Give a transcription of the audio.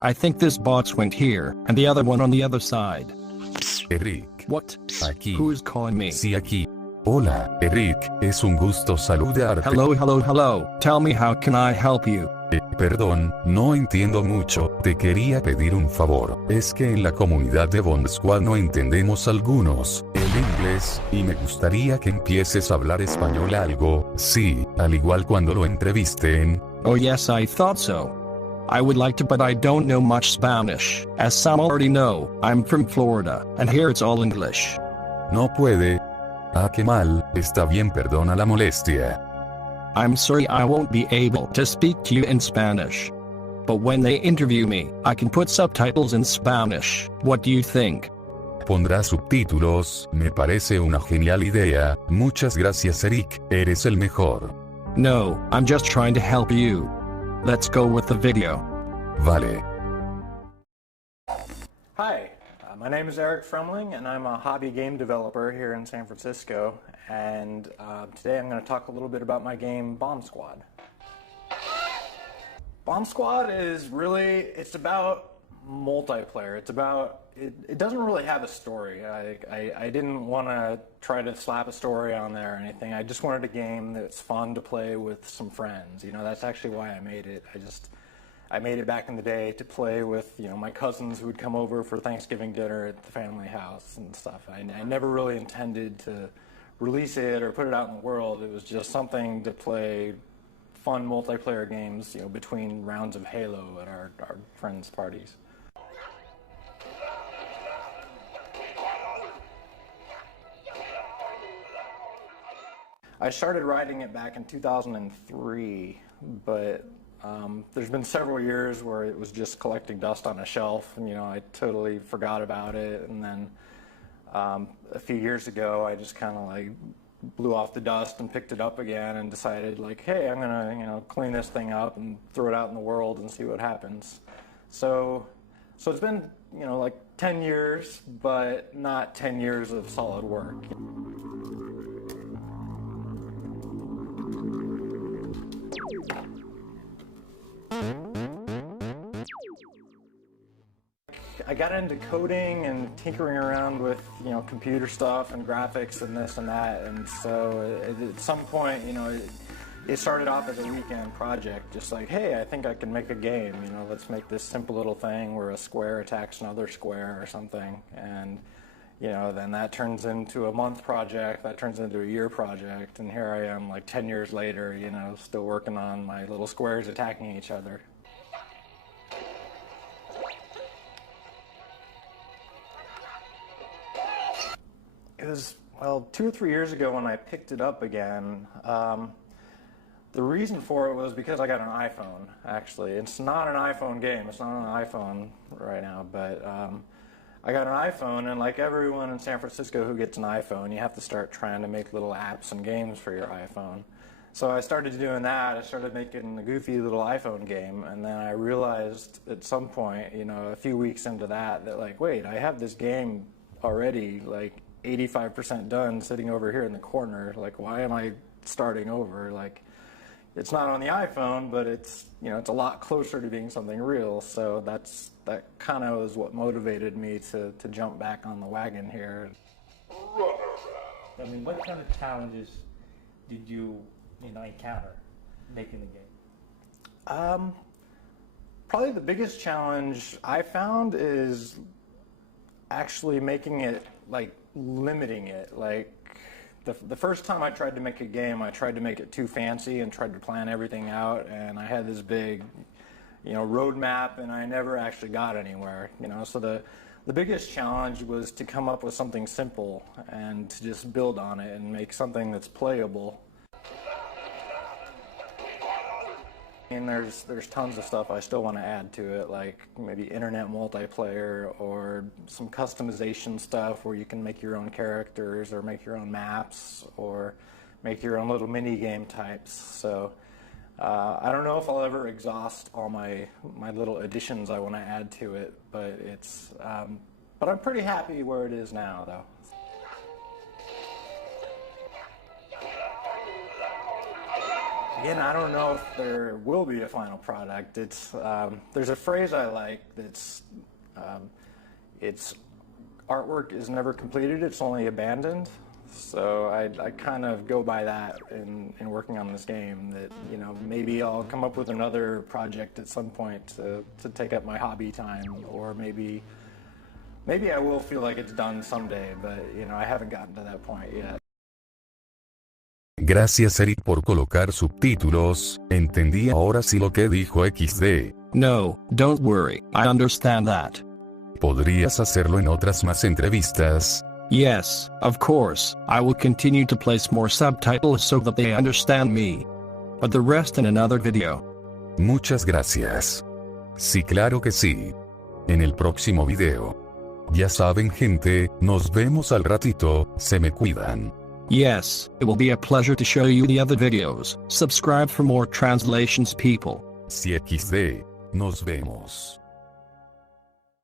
I think this box went here, and the other one on the other side. Eric. What? Aquí. Who's calling me? Sí, aquí. Hola, Eric, es un gusto saludarte. Hello. Tell me, how can I help you? Perdón, no entiendo mucho, te quería pedir un favor. Es que en la comunidad de Bombsquad no entendemos algunos el inglés, y me gustaría que empieces a hablar español algo, sí, al igual cuando lo entrevisten. Oh yes, I thought so. I would like to, but I don't know much Spanish. As some already know, I'm from Florida, and here it's all English. No puede. Ah, qué mal, está bien, perdona la molestia. I'm sorry I won't be able to speak to you in Spanish. But when they interview me, I can put subtitles in Spanish. What do you think? Pondrá subtítulos, me parece una genial idea, muchas gracias Eric, eres el mejor. No, I'm just trying to help you. Let's go with the video. Vale. Hi, my name is Eric Froemling, and I'm a hobby game developer here in San Francisco. And today I'm going to talk a little bit about my game Bombsquad. Bombsquad is really, it's about multiplayer. It's about, it doesn't really have a story. I didn't want to try to slap a story on there or anything. I just wanted a game that's fun to play with some friends. You know, that's actually why I made it. I made it back in the day to play with, you know, my cousins who would come over for Thanksgiving dinner at the family house and stuff. I never really intended to release it or put it out in the world. It was just something to play fun multiplayer games, you know, between rounds of Halo at our friends' parties. I started writing it back in 2003, but there's been several years where it was just collecting dust on a shelf, and you know, I totally forgot about it. And then a few years ago, I just kind of like blew off the dust and picked it up again and decided like, hey, I'm gonna, you know, clean this thing up and throw it out in the world and see what happens. So it's been, you know, like 10 years, but not 10 years of solid work. I got into coding and tinkering around with, you know, computer stuff and graphics and this and that, and so at some point, you know, it started off as a weekend project, just like, hey, I think I can make a game, you know, let's make this simple little thing where a square attacks another square or something, and, you know, then that turns into a month project, that turns into a year project, and here I am like 10 years later, you know, still working on my little squares attacking each other. It was, well, 2 or 3 years ago when I picked it up again. The reason for it was because I got an iPhone, actually. It's not an iPhone game. It's not on an iPhone right now, but I got an iPhone, and like everyone in San Francisco who gets an iPhone, you have to start trying to make little apps and games for your iPhone. So I started doing that. I started making a goofy little iPhone game, and then I realized at some point, you know, a few weeks into that like, wait, I have this game already, like, 85% done sitting over here in the corner. Like, why am I starting over? Like, it's not on the iPhone, but it's, you know, it's a lot closer to being something real. So that kind of was what motivated me to jump back on the wagon here. I mean, what kind of challenges did you know, encounter making the game? Probably the biggest challenge I found is actually making it, like, limiting it. Like, the first time I tried to make a game, I tried to make it too fancy and tried to plan everything out, and I had this big, you know, roadmap, and I never actually got anywhere, you know. So the biggest challenge was to come up with something simple and to just build on it and make something that's playable. And there's tons of stuff I still want to add to it, like maybe internet multiplayer or some customization stuff where you can make your own characters or make your own maps or make your own little mini game types. So I don't know if I'll ever exhaust all my little additions I want to add to it, but but I'm pretty happy where it is now, though. Again, I don't know if there will be a final product. It's there's a phrase I like that's it's artwork is never completed, it's only abandoned. So I kind of go by that in working on this game, that, you know, maybe I'll come up with another project at some point to take up my hobby time, or maybe I will feel like it's done someday, but, you know, I haven't gotten to that point yet. Gracias Eric por colocar subtítulos, entendí ahora sí lo que dijo XD. No, don't worry, I understand that. ¿Podrías hacerlo en otras más entrevistas? Yes, of course, I will continue to place more subtitles so that they understand me. But the rest in another video. Muchas gracias. Sí, claro que sí. En el próximo video. Ya saben gente, nos vemos al ratito, se me cuidan. Yes, it will be a pleasure to show you the other videos. Subscribe for more translations, people. Sí, XD. Nos vemos.